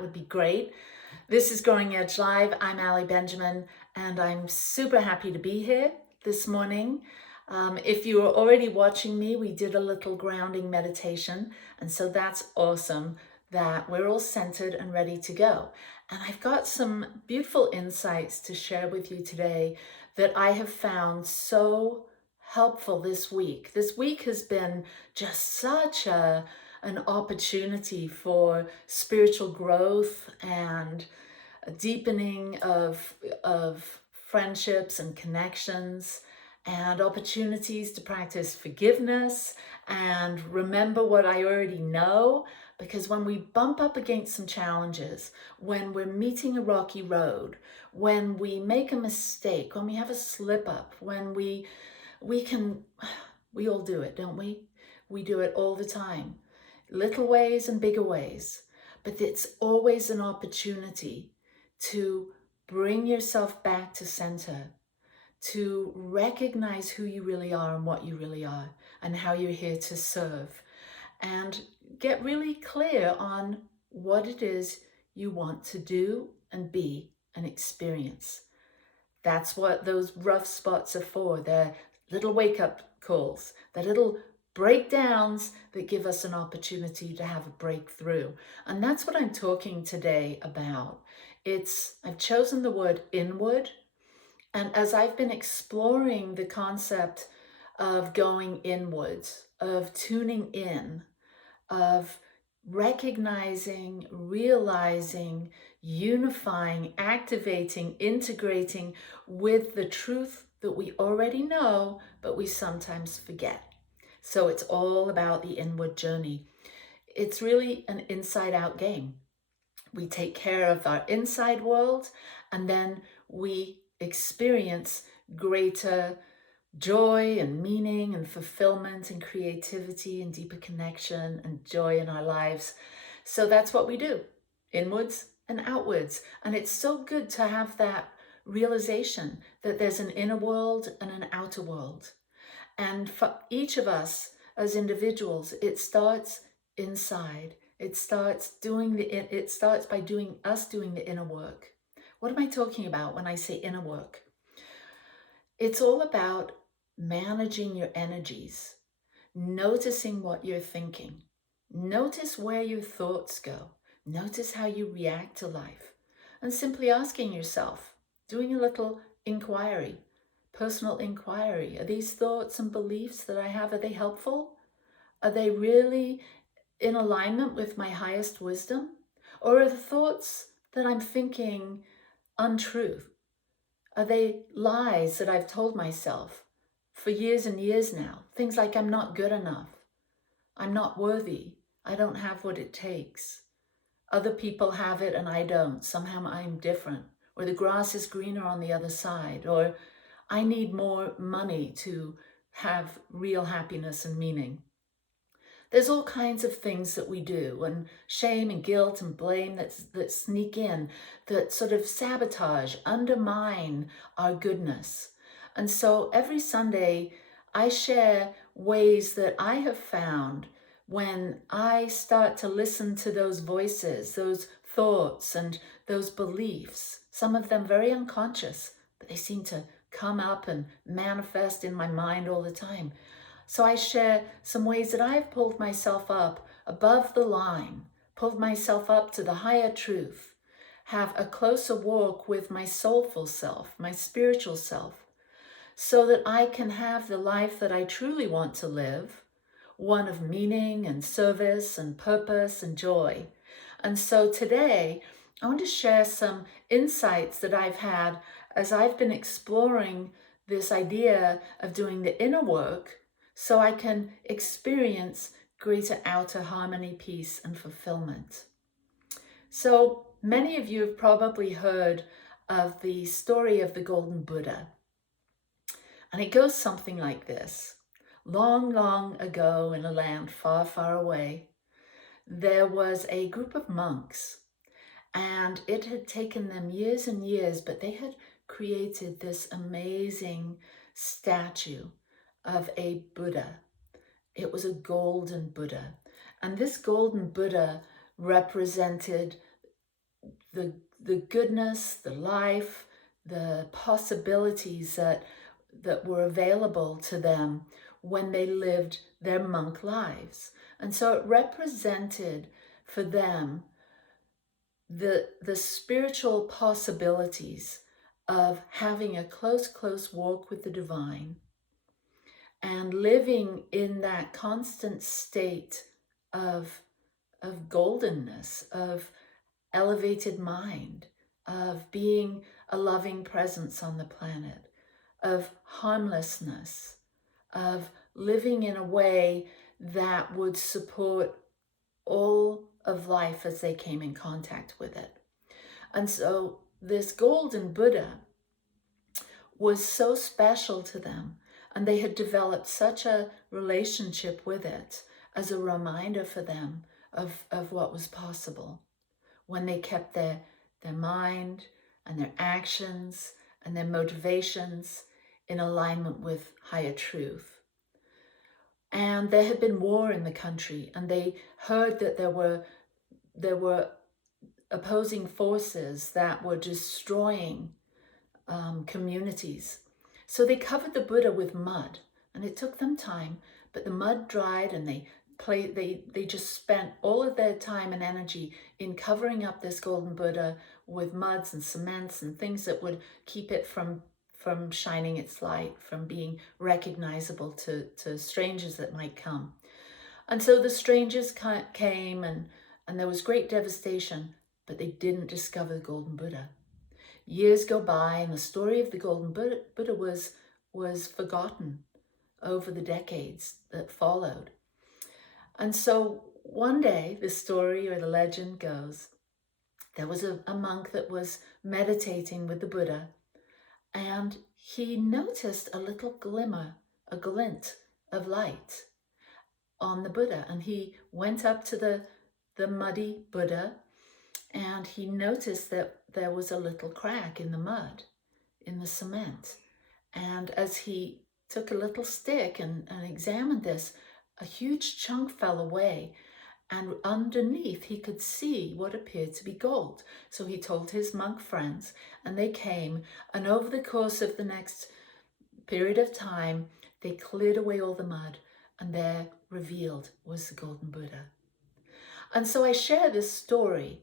that would be great. This is Growing Edge Live. I'm Ali Benjamin, and I'm super happy to be here this morning. If you are already watching me, we did a little grounding meditation, and so that's awesome that we're all centered and ready to go. And I've got some beautiful insights to share with you today that I have found so helpful this week. This week has been just such an opportunity for spiritual growth and a deepening of friendships and connections and opportunities to practice forgiveness and remember what I already know. Because when we bump up against some challenges, when we're meeting a rocky road, when we make a mistake, when we have a slip up, when we all do it, don't we? We do it all the time, little ways and bigger ways. But it's always an opportunity to bring yourself back to center, to recognize who you really are and what you really are and how you're here to serve, and get really clear on what it is you want to do and be and experience. That's what those rough spots are for. They're little wake-up calls, they're little breakdowns that give us an opportunity to have a breakthrough. And that's what I'm talking today about. I've chosen the word inward. And as I've been exploring the concept of going inwards, of tuning in, of recognizing, realizing, unifying, activating, integrating with the truth that we already know, but we sometimes forget. So it's all about the inward journey. It's really an inside-out game. We take care of our inside world, and then we experience greater joy and meaning and fulfillment and creativity and deeper connection and joy in our lives. So that's what we do, inwards and outwards. And it's so good to have that realization that there's an inner world and an outer world. And for each of us as individuals, it starts inside. It starts by doing the inner work. What am I talking about when I say inner work? It's all about managing your energies, noticing what you're thinking. Notice where your thoughts go. Notice how you react to life. And simply asking yourself, doing a little inquiry, personal inquiry. Are these thoughts and beliefs that I have, are they helpful? Are they really in alignment with my highest wisdom? Or are the thoughts that I'm thinking untruth? Are they lies that I've told myself for years and years now? Things like I'm not good enough, I'm not worthy, I don't have what it takes. Other people have it and I don't. Somehow I'm different. Or the grass is greener on the other side. Or I need more money to have real happiness and meaning. There's all kinds of things that we do, and shame and guilt and blame that sneak in, that sort of sabotage, undermine our goodness. And so every Sunday, I share ways that I have found when I start to listen to those voices, those thoughts and those beliefs, some of them very unconscious, but they seem to come up and manifest in my mind all the time. So I share some ways that I've pulled myself up above the line, pulled myself up to the higher truth, have a closer walk with my soulful self, my spiritual self, so that I can have the life that I truly want to live, one of meaning and service and purpose and joy. And so today, I want to share some insights that I've had as I've been exploring this idea of doing the inner work so I can experience greater outer harmony, peace, and fulfillment. So many of you have probably heard of the story of the Golden Buddha. And it goes something like this. Long, long ago in a land far, far away, there was a group of monks, and it had taken them years and years, but they had created this amazing statue of a Buddha. It was a golden Buddha. And this golden Buddha represented the goodness, the life, the possibilities that were available to them when they lived their monk lives. And so it represented for them the spiritual possibilities of having a close walk with the divine and living in that constant state of goldenness, of elevated mind, of being a loving presence on the planet, of harmlessness, of living in a way that would support all of life as they came in contact with it. And so this golden Buddha was so special to them, and they had developed such a relationship with it as a reminder for them of what was possible when they kept their mind and their actions and their motivations in alignment with higher truth. And there had been war in the country, and they heard that there were opposing forces that were destroying communities. So they covered the Buddha with mud, and it took them time, but the mud dried, and they just spent all of their time and energy in covering up this golden Buddha with muds and cements and things that would keep it from shining its light, from being recognizable to strangers that might come. And so the strangers came, and there was great devastation, but they didn't discover the golden Buddha. Years go by, and the story of the golden Buddha was forgotten over the decades that followed. And so one day, the story or the legend goes, there was a monk that was meditating with the Buddha, and he noticed a little glimmer, a glint of light on the Buddha. And he went up to the muddy Buddha, and he noticed that there was a little crack in the mud, in the cement. And as he took a little stick and examined this, a huge chunk fell away, and underneath he could see what appeared to be gold. So he told his monk friends, and they came, and over the course of the next period of time, they cleared away all the mud, and there revealed was the golden Buddha. And so I share this story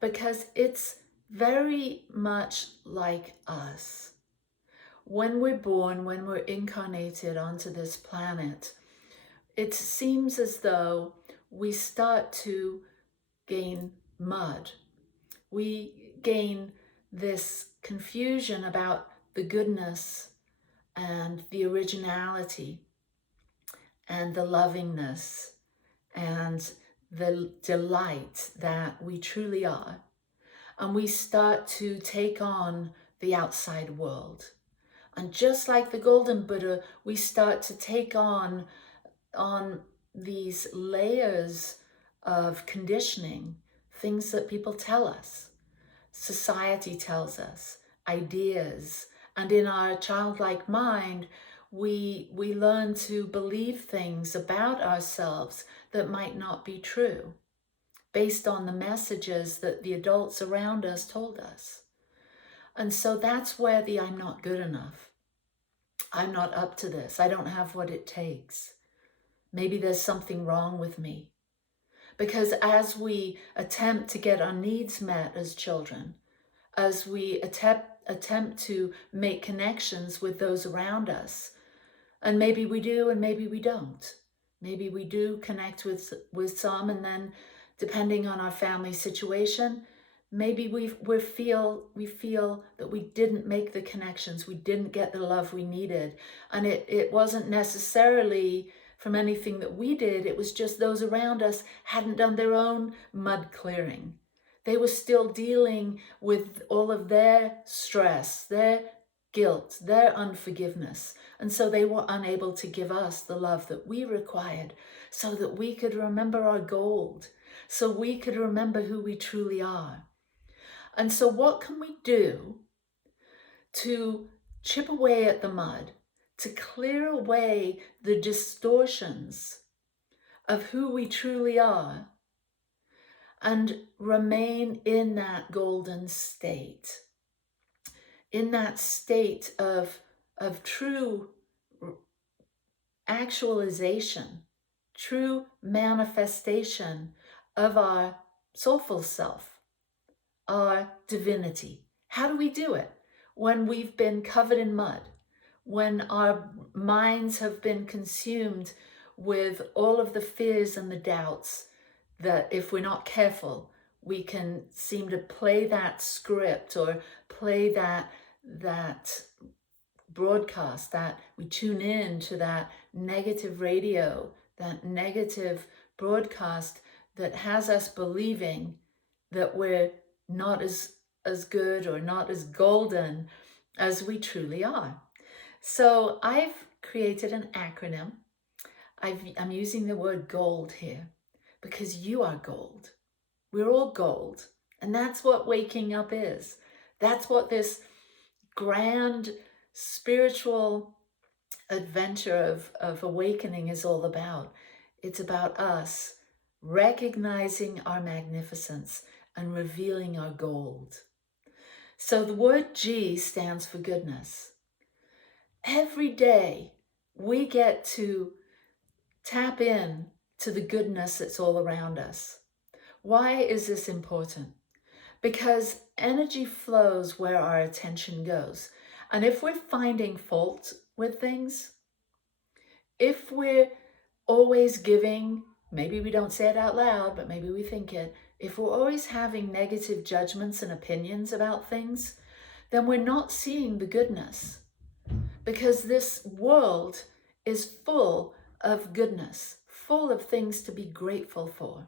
because it's very much like us. When we're born, when we're incarnated onto this planet, it seems as though we start to gain mud. We gain this confusion about the goodness and the originality and the lovingness and the delight that we truly are. And we start to take on the outside world. And just like the golden Buddha, we start to take on these layers of conditioning, things that people tell us, society tells us, ideas, and in our childlike mind, we learn to believe things about ourselves that might not be true, based on the messages that the adults around us told us. And so that's where the I'm not good enough. I'm not up to this. I don't have what it takes. Maybe there's something wrong with me. Because as we attempt to get our needs met as children, as we attempt to make connections with those around us, and maybe we do and maybe we don't. Maybe we do connect with some, and then depending on our family situation, maybe we feel that we didn't make the connections, we didn't get the love we needed. And it wasn't necessarily from anything that we did, it was just those around us hadn't done their own mud clearing. They were still dealing with all of their stress, their guilt, their unforgiveness. And so they were unable to give us the love that we required so that we could remember our gold, so we could remember who we truly are. And so what can we do to chip away at the mud, to clear away the distortions of who we truly are, and remain in that golden state, in that state of true actualization, true manifestation of our soulful self, our divinity. How do we do it? When we've been covered in mud, when our minds have been consumed with all of the fears and the doubts that if we're not careful, we can seem to play that script or play that broadcast, that we tune in to that negative radio, that negative broadcast that has us believing that we're not as good or not as golden as we truly are. So I've created an acronym. I'm using the word gold here because you are gold. We're all gold. And that's what waking up is. That's what this grand spiritual adventure of awakening is all about. It's about us recognizing our magnificence and revealing our gold. So the word G stands for goodness. Every day we get to tap in to the goodness that's all around us. Why is this important? Because energy flows where our attention goes. And if we're finding fault with things, if we're always giving, maybe we don't say it out loud, but maybe we think it, if we're always having negative judgments and opinions about things, then we're not seeing the goodness. Because this world is full of goodness, full of things to be grateful for.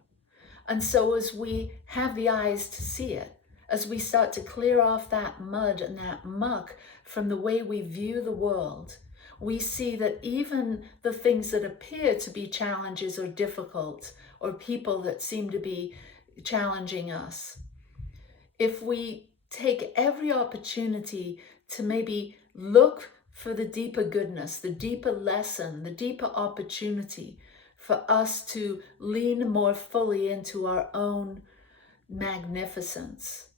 And so as we have the eyes to see it, as we start to clear off that mud and that muck from the way we view the world, we see that even the things that appear to be challenges or difficult, or people that seem to be challenging us, if we take every opportunity to maybe look for the deeper goodness, the deeper lesson, the deeper opportunity for us to lean more fully into our own magnificence,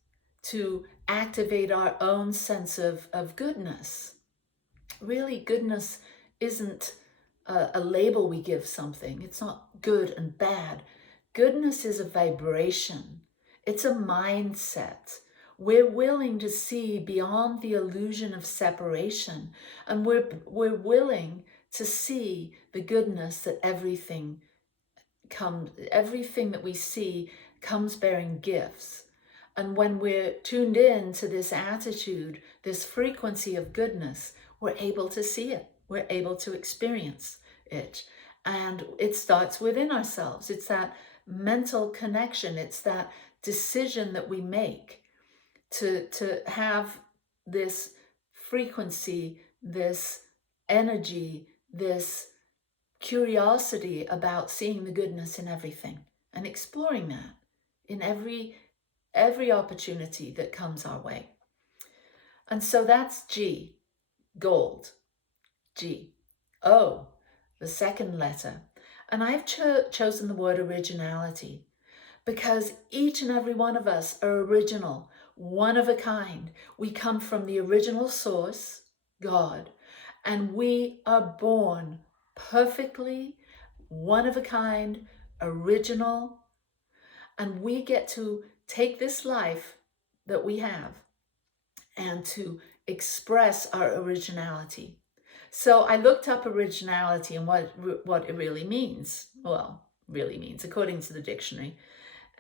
to activate our own sense of goodness. Really, goodness isn't a label we give something. It's not good and bad. Goodness is a vibration. It's a mindset. We're willing to see beyond the illusion of separation, and we're willing to see the goodness that everything that we see comes bearing gifts. And when we're tuned in to this attitude, this frequency of goodness, we're able to see it. We're able to experience it. And it starts within ourselves. It's that mental connection. It's that decision that we make to have this frequency, this energy, this curiosity about seeing the goodness in everything and exploring that in every opportunity that comes our way. And so that's G, gold. G. O, the second letter. And I've chosen the word originality because each and every one of us are original, one of a kind. We come from the original source, God, and we are born perfectly, one of a kind, original, and we get to take this life that we have and to express our originality. So I looked up originality and what it really means. Well, really means according to the dictionary.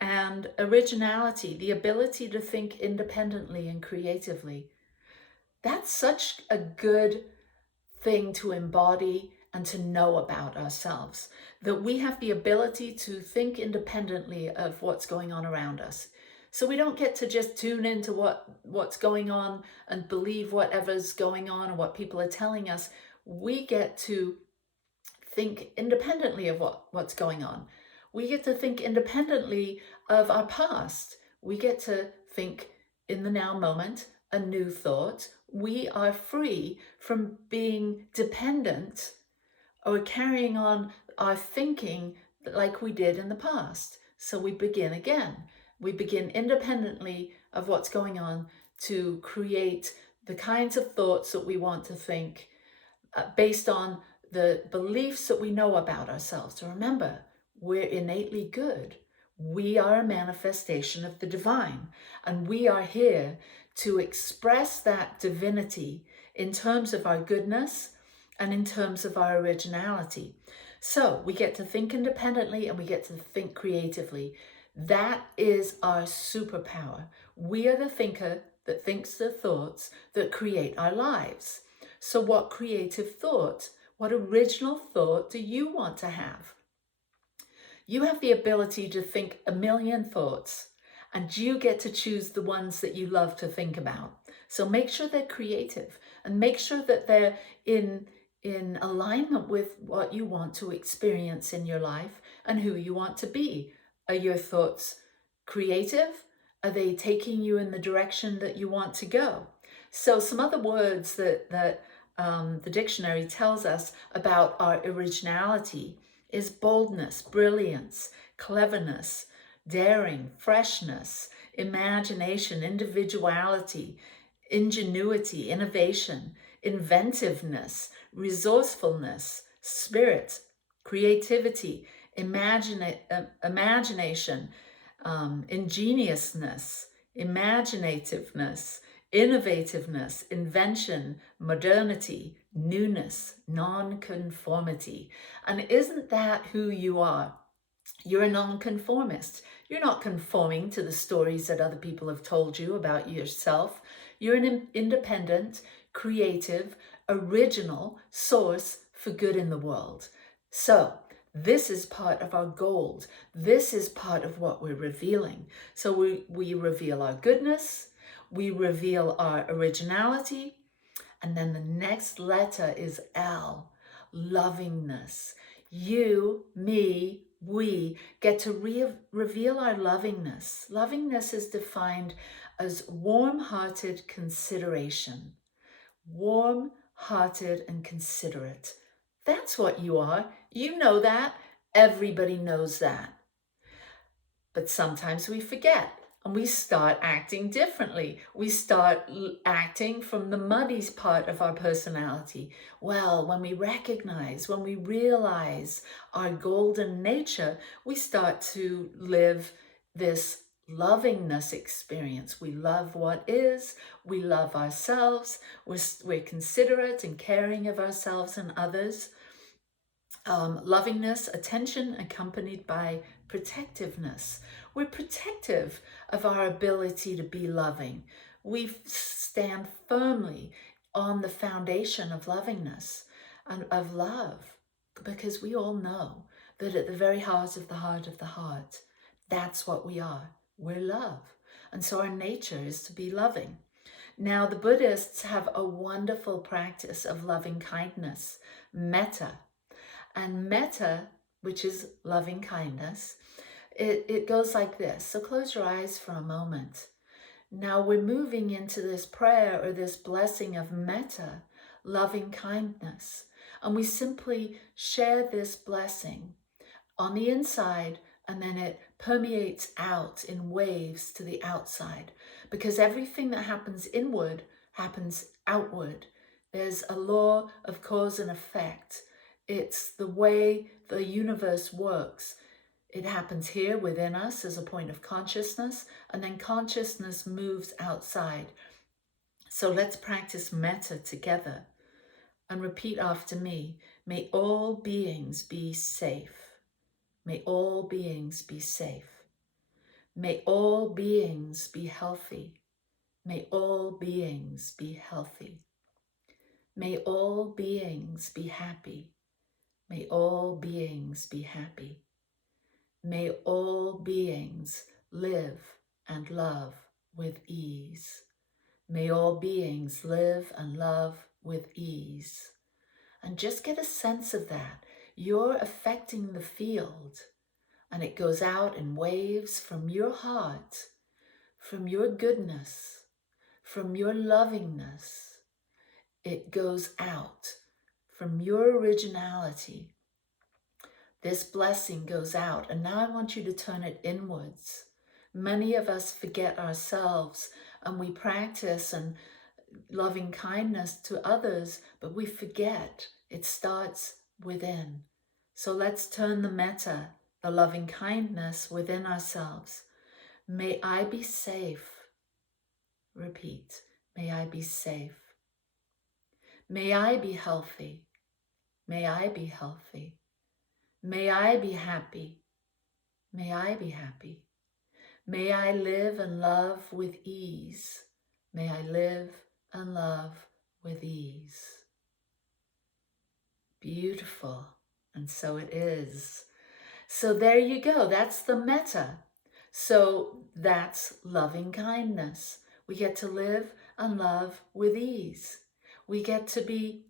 And originality, the ability to think independently and creatively. That's such a good thing to embody and to know about ourselves, that we have the ability to think independently of what's going on around us. So we don't get to just tune into what's going on and believe whatever's going on or what people are telling us. We get to think independently of what's going on. We get to think independently of our past. We get to think in the now moment, a new thought. We are free from being dependent or carrying on our thinking like we did in the past. So we begin again. We begin independently of what's going on to create the kinds of thoughts that we want to think based on the beliefs that we know about ourselves. So remember, we're innately good. We are a manifestation of the divine, and we are here to express that divinity in terms of our goodness and in terms of our originality. So we get to think independently and we get to think creatively. That is our superpower. We are the thinker that thinks the thoughts that create our lives. So what creative thought, what original thought do you want to have? You have the ability to think a million thoughts, and you get to choose the ones that you love to think about. So make sure they're creative and make sure that they're in alignment with what you want to experience in your life and who you want to be. Are your thoughts creative? Are they taking you in the direction that you want to go? So some other words that the dictionary tells us about our originality is boldness, brilliance, cleverness, daring, freshness, imagination, individuality, ingenuity, innovation, inventiveness, resourcefulness, spirit, creativity, imagination, ingeniousness, imaginativeness, innovativeness, invention, modernity, newness, nonconformity. And isn't that who you are? You're a nonconformist. You're not conforming to the stories that other people have told you about yourself. You're an independent, creative, original source for good in the world. So this is part of our gold. This is part of what we're revealing. So we reveal our goodness, we reveal our originality, and then the next letter is L, lovingness. You, me, we get to reveal our lovingness. Lovingness is defined as warm-hearted consideration. Warm-hearted and considerate. That's what you are. You know that. Everybody knows that. But sometimes we forget and we start acting differently. We start acting from the muddy part of our personality. Well, when we recognize, when we realize our golden nature, we start to live this lovingness experience. We love what is, we love ourselves, we're considerate and caring of ourselves and others. Lovingness, attention accompanied by protectiveness. We're protective of our ability to be loving. We stand firmly on the foundation of lovingness and of love, because we all know that at the very heart of the heart, that's what we are. We're love. And so our nature is to be loving. Now, the Buddhists have a wonderful practice of loving kindness, metta. And metta, which is loving kindness, it goes like this. So close your eyes for a moment. Now we're moving into this prayer or this blessing of metta, loving kindness. And we simply share this blessing on the inside, and then it permeates out in waves to the outside. Because everything that happens inward happens outward. There's a law of cause and effect. It's the way the universe works. It happens here within us as a point of consciousness, and then consciousness moves outside. So let's practice metta together and repeat after me. May all beings be safe. May all beings be safe. May all beings be healthy. May all beings be healthy. May all beings be happy. May all beings be happy. May all beings live and love with ease. May all beings live and love with ease. And just get a sense of that. You're affecting the field, and it goes out in waves from your heart, from your goodness, from your lovingness. It goes out from your originality, This blessing goes out, and now I want you to turn it inwards. Many of us forget ourselves, and we practice and loving kindness to others, but we forget it starts within. So let's turn the metta, the loving kindness, within ourselves. May I be safe. Repeat. May I be safe. May I be healthy. May I be healthy. May I be happy. May I be happy. May I live and love with ease. May I live and love with ease. Beautiful. And so it is. So there you go. That's the metta. So that's loving kindness. We get to live and love with ease. We get to be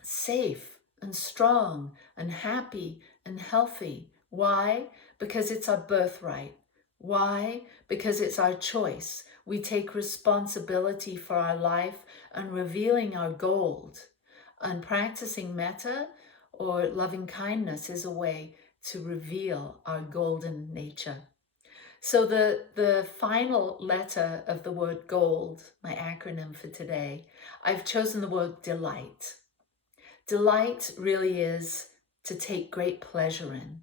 safe and strong and happy and healthy. Why? Because it's our birthright. Why? Because it's our choice. We take responsibility for our life and revealing our gold. And practicing metta or loving kindness is a way to reveal our golden nature. So the final letter of the word gold, my acronym for today, I've chosen the word delight. Delight really is to take great pleasure in.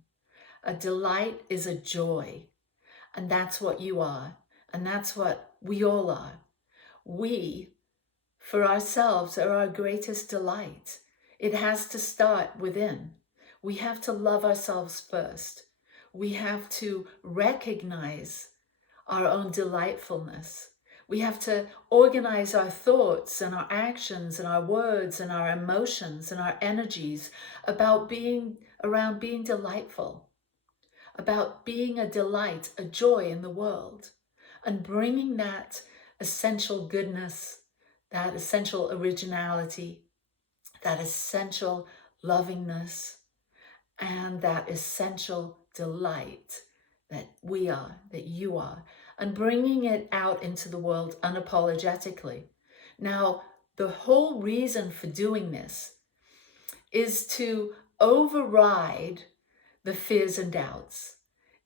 A delight is a joy, and that's what you are, and that's what we all are. We, for ourselves, are our greatest delight. It has to start within. We have to love ourselves first. We have to recognize our own delightfulness. We have to organize our thoughts and our actions and our words and our emotions and our energies about being delightful, about being a delight, a joy in the world, and bringing that essential goodness, that essential originality, that essential lovingness, and that essential delight that we are, that you are, and bringing it out into the world unapologetically. Now, the whole reason for doing this is to override the fears and doubts,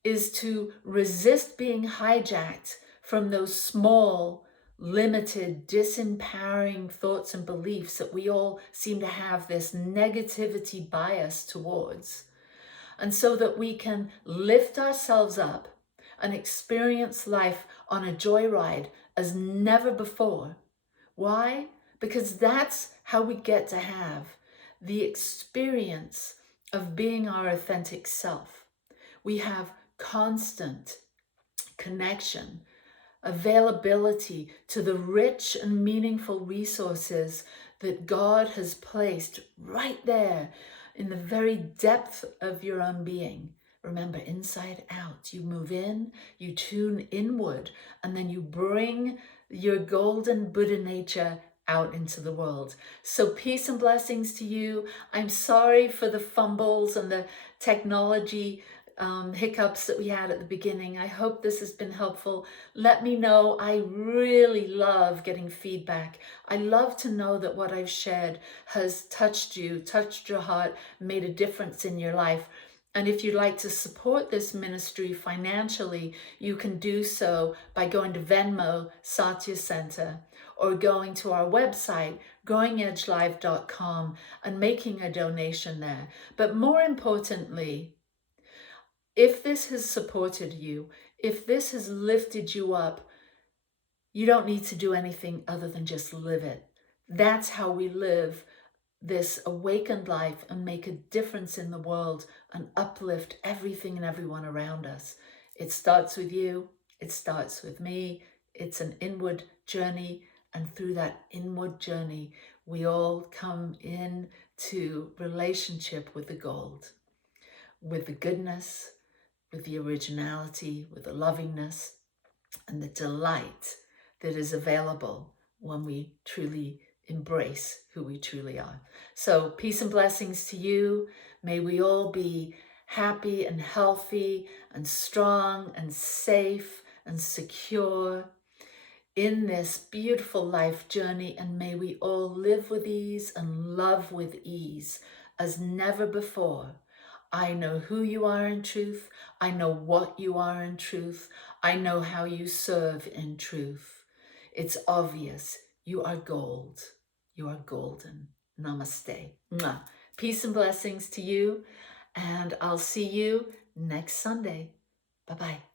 is to resist being hijacked from those small, limited, disempowering thoughts and beliefs that we all seem to have this negativity bias towards. And so that we can lift ourselves up and experience life on a joyride as never before. Why? Because that's how we get to have the experience of being our authentic self. We have constant connection, availability to the rich and meaningful resources that God has placed right there in the very depth of your own being. Remember, inside out, you move in, you tune inward, and then you bring your golden Buddha nature out into the world. So peace and blessings to you. I'm sorry for the fumbles and the technology hiccups that we had at the beginning. I hope this has been helpful. Let me know. I really love getting feedback. I love to know that what I've shared has touched you, touched your heart, made a difference in your life. And if you'd like to support this ministry financially, you can do so by going to Venmo, Satya Center, or going to our website, growingedgelive.com, and making a donation there. But more importantly, if this has supported you, if this has lifted you up, you don't need to do anything other than just live it. That's how we live this awakened life and make a difference in the world and uplift everything and everyone around us. It starts with you. It starts with me. It's an inward journey. And through that inward journey, we all come into relationship with the gold, with the goodness, with the originality, with the lovingness, and the delight that is available when we truly embrace who we truly are. So peace and blessings to you. May we all be happy and healthy and strong and safe and secure in this beautiful life journey, and may we all live with ease and love with ease as never before. I know who you are in truth. I know what you are in truth. I know how you serve in truth. It's obvious. You are gold. You are golden. Namaste. Mwah. Peace and blessings to you. And I'll see you next Sunday. Bye-bye.